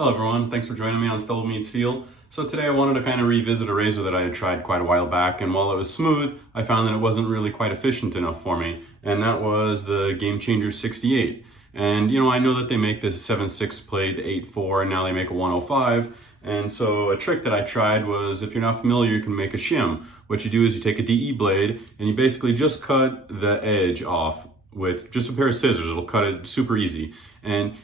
Hello everyone, thanks for joining me on StubbleMeetsSteel. So today I wanted to kind of revisit a razor that I had tried quite a while back, and while it was smooth, I found that it wasn't really quite efficient enough for me, and that was the Gamechanger 68. And I know that they make this 7.6 plate, the 8.4, and now they make a 105. And so a trick that I tried was, if you're not familiar, you can make a shim. What you do is you take a DE blade and you basically just cut the edge off with just a pair of scissors. It'll cut it super easy. And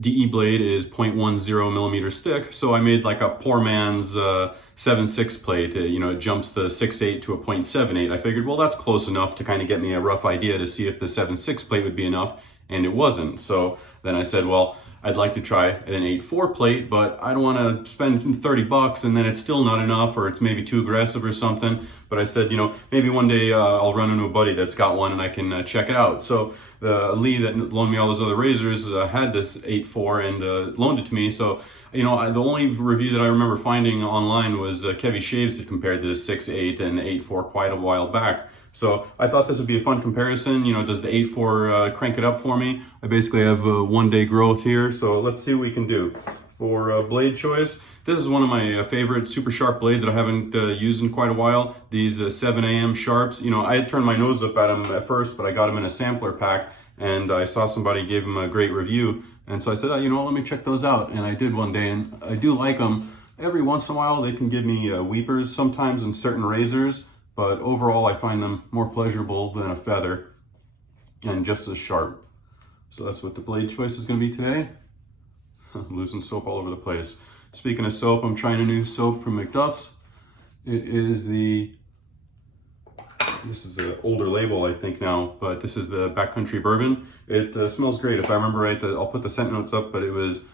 DE blade is 0.10 millimeters thick, so I made like a poor man's 7.6 plate. It jumps the 6.8 to a 0.78. I figured, well, that's close enough to kind of get me a rough idea to see if the 7.6 plate would be enough, and it wasn't. So then I said, well, I'd like to try an 8.4 plate, but I don't want to spend 30 bucks and then it's still not enough, or it's maybe too aggressive or something. But I said, maybe one day I'll run into a buddy that's got one and I can check it out. So Lee that loaned me all those other razors had this 8.4 and loaned it to me. So, the only review that I remember finding online was Kevy Shaves that compared the 6.8 and the 8.4 quite a while back. So I thought this would be a fun comparison. Does the 8.4 crank it up for me? I basically have one day growth here, so let's see what we can do. For blade choice, this is one of my favorite super sharp blades that I haven't used in quite a while. These 7am sharps. I had turned my nose up at them at first, but I got them in a sampler pack, and I saw somebody gave them a great review, and so I said, let me check those out, and I did one day, and I do like them. Every once in a while, they can give me weepers, sometimes in certain razors, but overall I find them more pleasurable than a feather and just as sharp. So that's what the blade choice is going to be today. I'm losing soap all over the place. Speaking of soap, I'm trying a new soap from McDuff's. It is this is an older label I think now, but this is the Backcountry Bourbon. It smells great. If I remember right, I'll put the scent notes up, but it was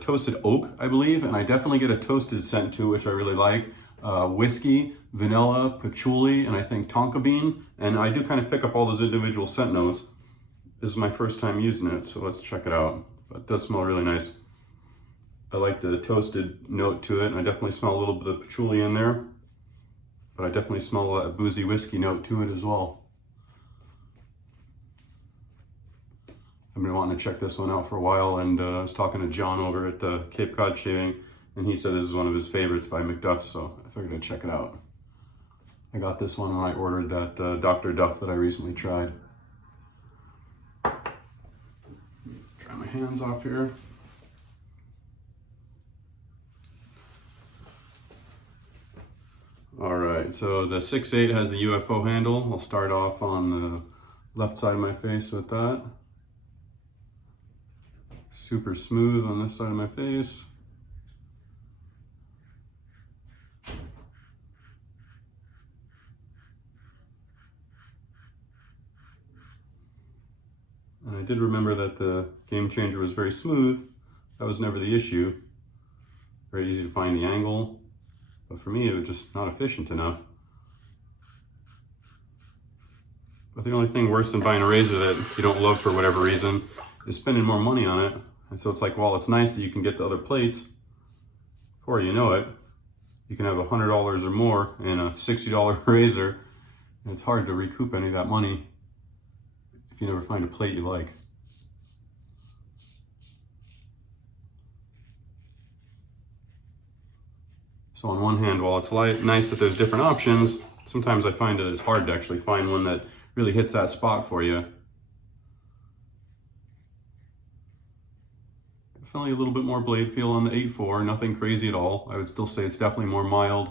toasted oak, I believe, and I definitely get a toasted scent too, which I really like. Whiskey, vanilla, patchouli, and I think tonka bean. And I do kind of pick up all those individual scent notes. This is my first time using it, so let's check it out. But it does smell really nice. I like the toasted note to it, and I definitely smell a little bit of patchouli in there. But I definitely smell a boozy whiskey note to it as well. I've been wanting to check this one out for a while, and I was talking to John over at Cape Cod Shaving, and he said this is one of his favorites by McDuff's, so I figured I'd check it out. I got this one when I ordered that Dr. Duff that I recently tried. Dry my hands off here. All right, so the 6.8 has the UFO handle. I'll start off on the left side of my face with that. Super smooth on this side of my face. And I did remember that the Gamechanger was very smooth. That was never the issue. Very easy to find the angle. But for me, it was just not efficient enough. But the only thing worse than buying a razor that you don't love for whatever reason is spending more money on it. And so it's like, well, it's nice that you can get the other plates. Before you know it, you can have $100 or more in a $60 razor. And it's hard to recoup any of that money if you never find a plate you like. So on one hand, while it's nice that there's different options, sometimes I find that it's hard to actually find one that really hits that spot for you. Definitely a little bit more blade feel on the 8.4, nothing crazy at all. I would still say it's definitely more mild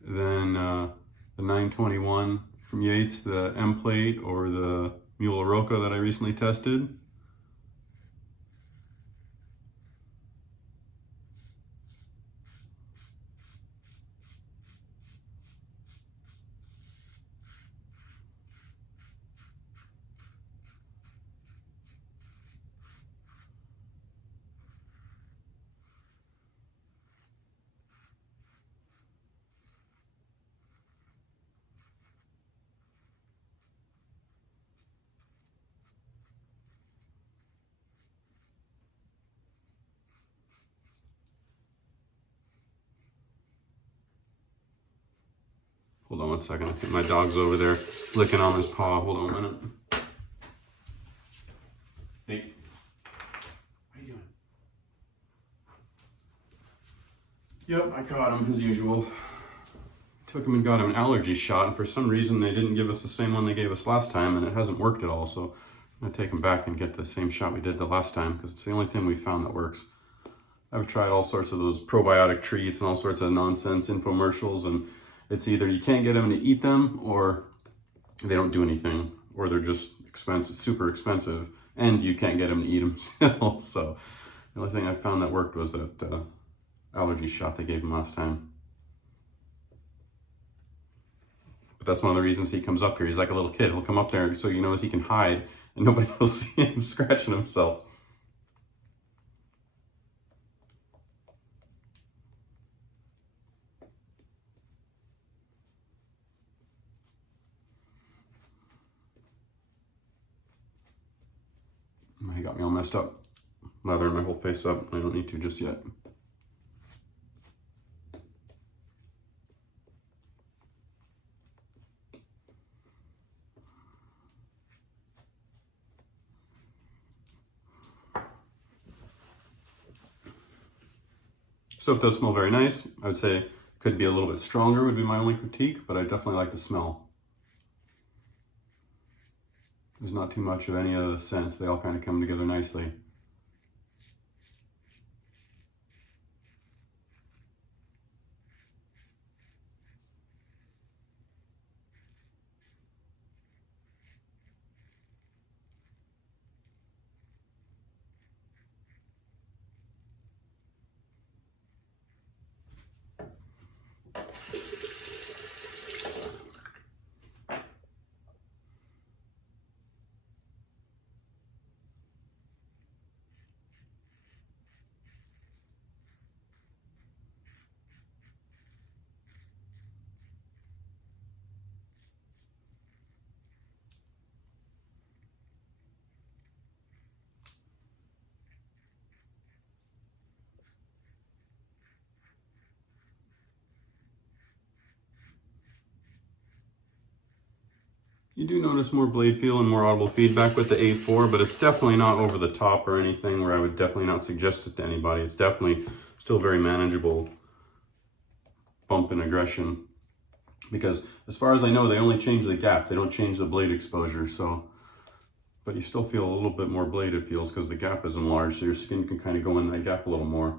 than the 921 from Yates, the M plate, or the Mula Roca that I recently tested. Hold on one second, I think my dog's over there licking on his paw. Hold on a minute. Hey, what are you doing? Yep, I got him as usual. Took him and got him an allergy shot, and for some reason they didn't give us the same one they gave us last time, and it hasn't worked at all, so I'm gonna take him back and get the same shot we did the last time, because it's the only thing we found that works. I've tried all sorts of those probiotic treats and all sorts of nonsense infomercials, and it's either you can't get them to eat them, or they don't do anything, or they're just expensive, super expensive, and you can't get them to eat them still. So the only thing I found that worked was that allergy shot they gave him last time. But that's one of the reasons he comes up here. He's like a little kid. He'll come up there so he knows he can hide and nobody will see him scratching himself. He got me all messed up. Lathering my whole face up. I don't need to just yet. Soap does smell very nice. I would say could be a little bit stronger would be my only critique, but I definitely like the smell. There's not too much of any of the scents. They all kind of come together nicely. You do notice more blade feel and more audible feedback with the A4, but it's definitely not over the top or anything where I would definitely not suggest it to anybody. It's definitely still very manageable bump in aggression, because as far as I know, they only change the gap. They don't change the blade exposure, so, but you still feel a little bit more blade, it feels, because the gap is enlarged, so your skin can kind of go in that gap a little more.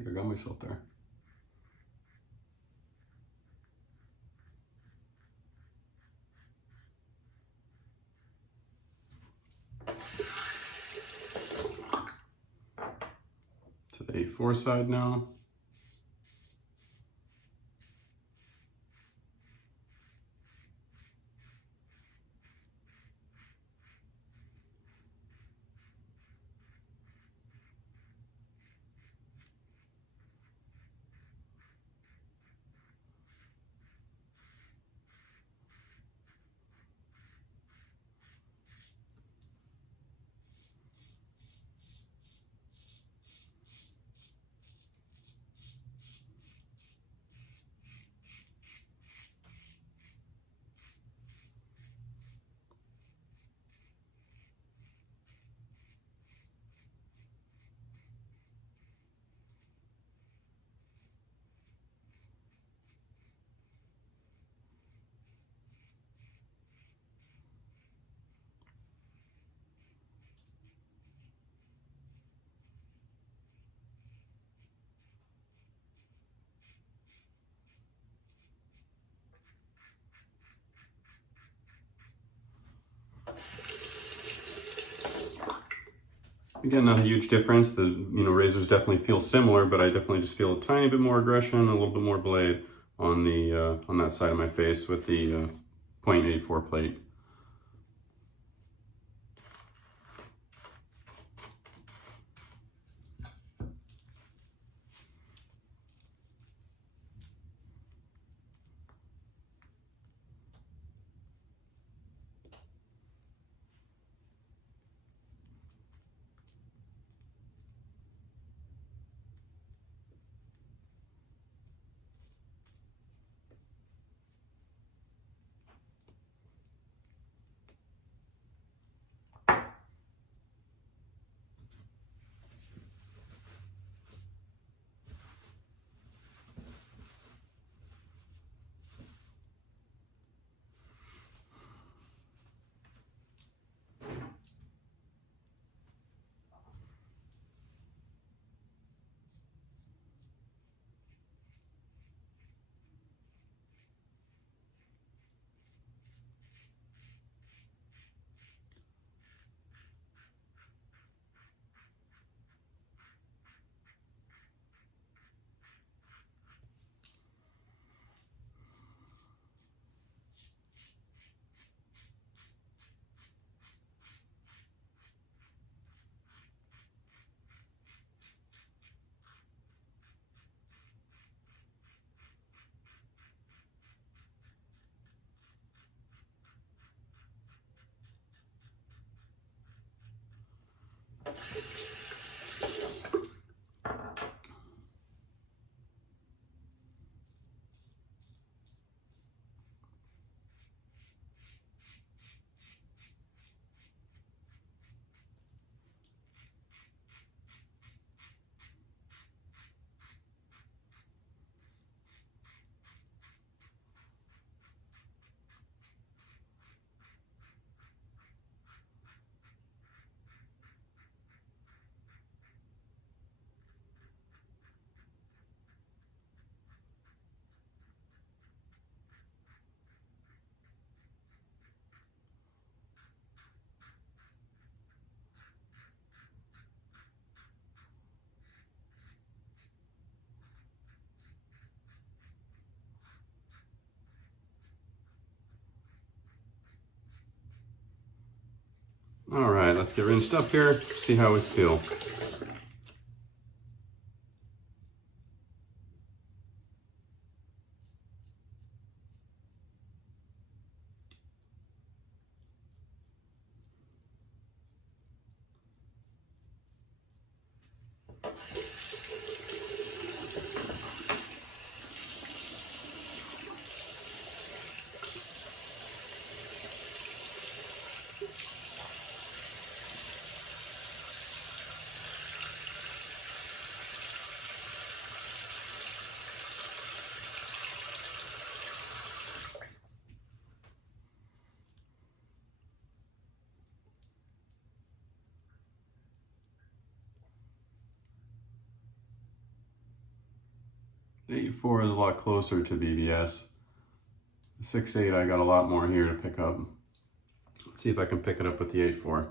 I think I got myself there. To the A4 side now. Again, not a huge difference. The razors definitely feel similar, but I definitely just feel a tiny bit more aggression, a little bit more blade on the on that side of my face with the .84 plate. All right, let's get rinsed up here, see how we feel. The 8.4 is a lot closer to BBS. The 6.8, I got a lot more here to pick up. Let's see if I can pick it up with the 8.4.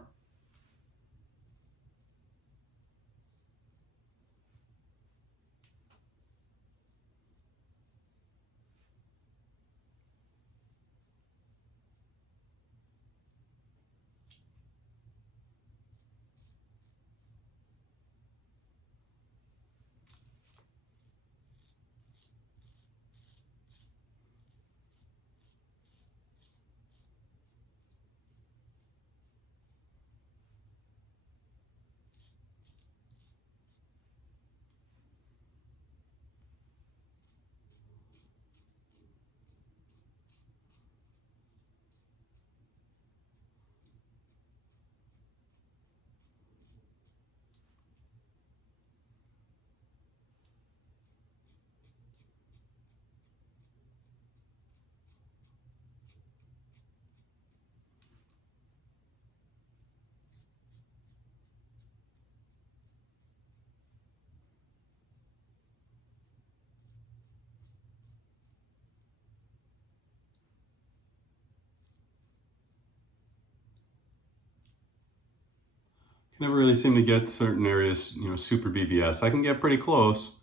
never really seem to get certain areas, you know, super BBS. I can get pretty close,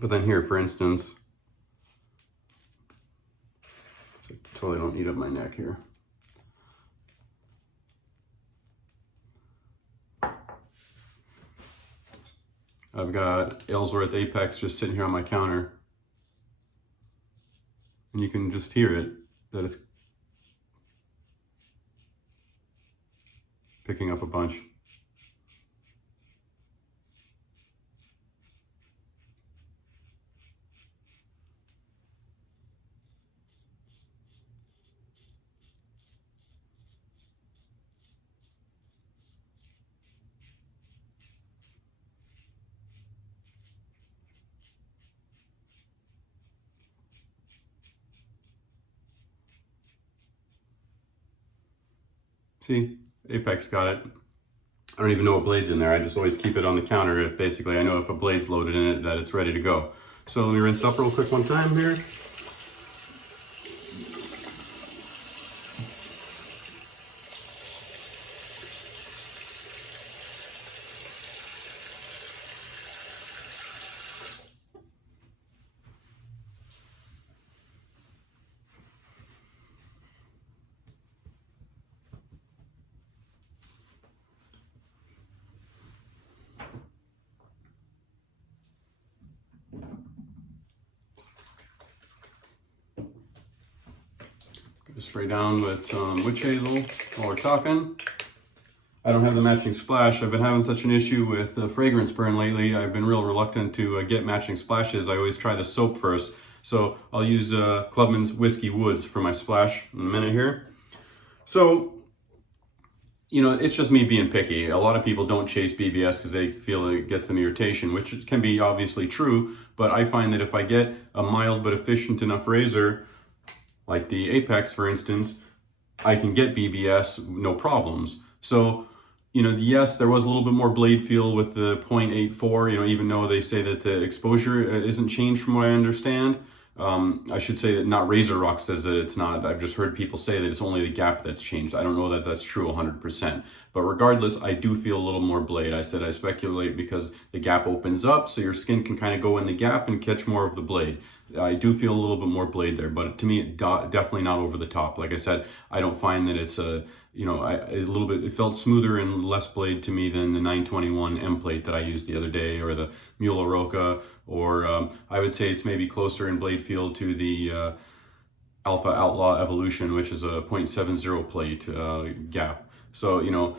but then here, for instance, I totally don't eat up my neck here. I've got Ellsworth Apex just sitting here on my counter, and you can just hear it, that it's picking up a bunch. See, Apex got it. I don't even know what blade's in there. I just always keep it on the counter. If basically I know if a blade's loaded in it, that it's ready to go. So let me rinse up real quick one time here. Spray down with some witch hazel while we're talking. I don't have the matching splash. I've been having such an issue with the fragrance burn lately. I've been real reluctant to get matching splashes. I always try the soap first. So I'll use Clubman's Whiskey Woods for my splash in a minute here. So, you know, it's just me being picky. A lot of people don't chase BBS because they feel it gets them irritation, which can be obviously true. But I find that if I get a mild but efficient enough razor, like the Apex, for instance, I can get BBS, no problems. So, you know, yes, there was a little bit more blade feel with the 0.84, you know, even though they say that the exposure isn't changed from what I understand. I should say that not Razorock says that it's not. I've just heard people say that it's only the gap that's changed. I don't know that that's true 100%. But regardless, I do feel a little more blade. I said I speculate because the gap opens up, so your skin can kind of go in the gap and catch more of the blade. I do feel a little bit more blade there, but to me, definitely not over the top. Like I said, I don't find that it's a, you know, a little bit, it felt smoother and less blade to me than the 921 M plate that I used the other day, or the Mula Roca, or I would say it's maybe closer in blade feel to the Alpha Outlaw Evolution, which is a 0.70 plate gap. So, you know,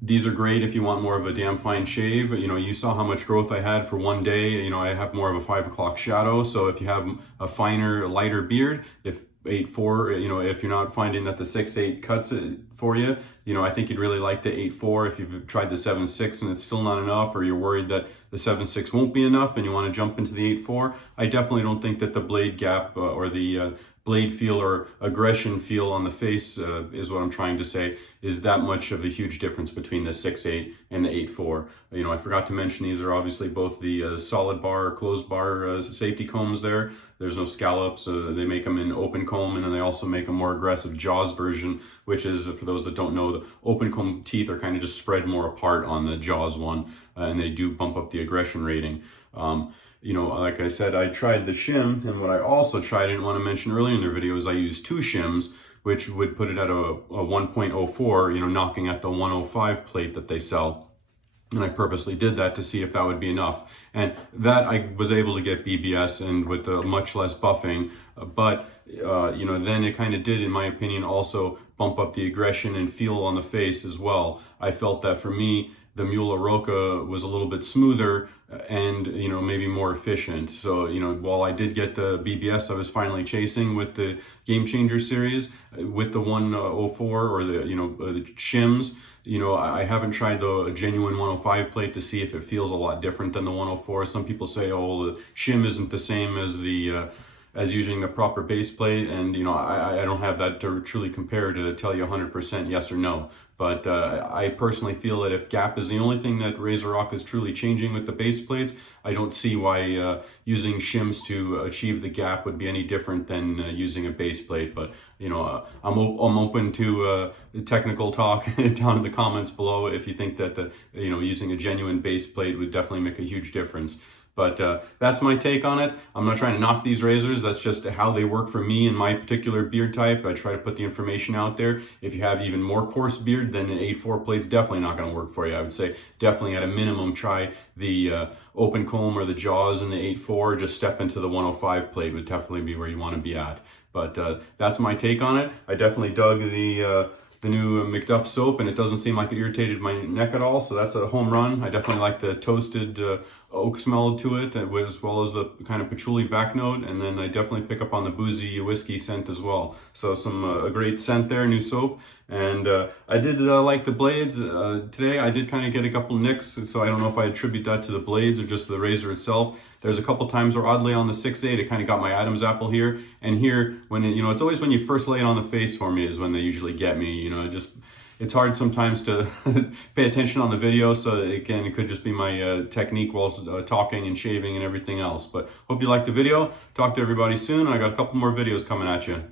these are great if you want more of a damn fine shave. You know, you saw how much growth I had for one day. You know, I have more of a 5 o'clock shadow. So if you have a finer, lighter beard, if 8.4, you know, if you're not finding that the 6.8 cuts it for you, you know, I think you'd really like the 8.4. If you've tried the 7.6 and it's still not enough, or you're worried that the 7.6 won't be enough and you want to jump into the 8.4, I definitely don't think that the blade gap or the blade feel or aggression feel on the face is what I'm trying to say, is that much of a huge difference between the 6.8 and the 8.4. You know, I forgot to mention these are obviously both the solid bar or closed bar safety combs there. There's no scallops. They make them in open comb, and then they also make a more aggressive Jaws version, which is, for those that don't know, the open comb teeth are kind of just spread more apart on the Jaws one, and they do bump up the aggression rating. You know, like I said, I tried the shim, and what I also tried, I didn't want to mention earlier in their video, is I used 2 shims, which would put it at a 1.04, you know, knocking at the 105 plate that they sell. And I purposely did that to see if that would be enough. And that I was able to get BBS and with much less buffing, but you know, then it kind of did, in my opinion, also bump up the aggression and feel on the face as well. I felt that for me, the Mula Roca was a little bit smoother and, you know, maybe more efficient. So, you know, while I did get the BBS I was finally chasing with the Gamechanger series, with the 104 or the, you know, the shims, you know, I haven't tried the genuine 105 plate to see if it feels a lot different than the 104. Some people say, oh, the shim isn't the same as the as using the proper base plate, and you know, I don't have that to truly compare to tell you 100% yes or no. But I personally feel that if gap is the only thing that Razorock is truly changing with the base plates, I don't see why using shims to achieve the gap would be any different than using a base plate. But you know, I'm open to technical talk down in the comments below if you think that using a genuine base plate would definitely make a huge difference. But that's my take on it. I'm not trying to knock these razors. That's just how they work for me and my particular beard type. I try to put the information out there. If you have even more coarse beard, then an 8.4 plate's definitely not going to work for you. I would say definitely at a minimum try the open comb or the jaws in the 8.4. Just step into the 105 plate would definitely be where you want to be at. But that's my take on it. I definitely dug the new McDuff soap, and it doesn't seem like it irritated my neck at all, so that's a home run. I definitely like the toasted oak smell to it, as well as the kind of patchouli back note, and then I definitely pick up on the boozy whiskey scent as well. So a great scent there, new soap. And I did like the blades. Today I did kind of get a couple nicks, so I don't know if I attribute that to the blades or just the razor itself. There's a couple times where oddly on the 6.8 it kind of got my Adam's apple here and here. When it's always when you first lay it on the face for me is when they usually get me. You know, it's hard sometimes to pay attention on the video, so again, it could just be my technique while talking and shaving and everything else. But hope you liked the video. Talk to everybody soon, and I got a couple more videos coming at you.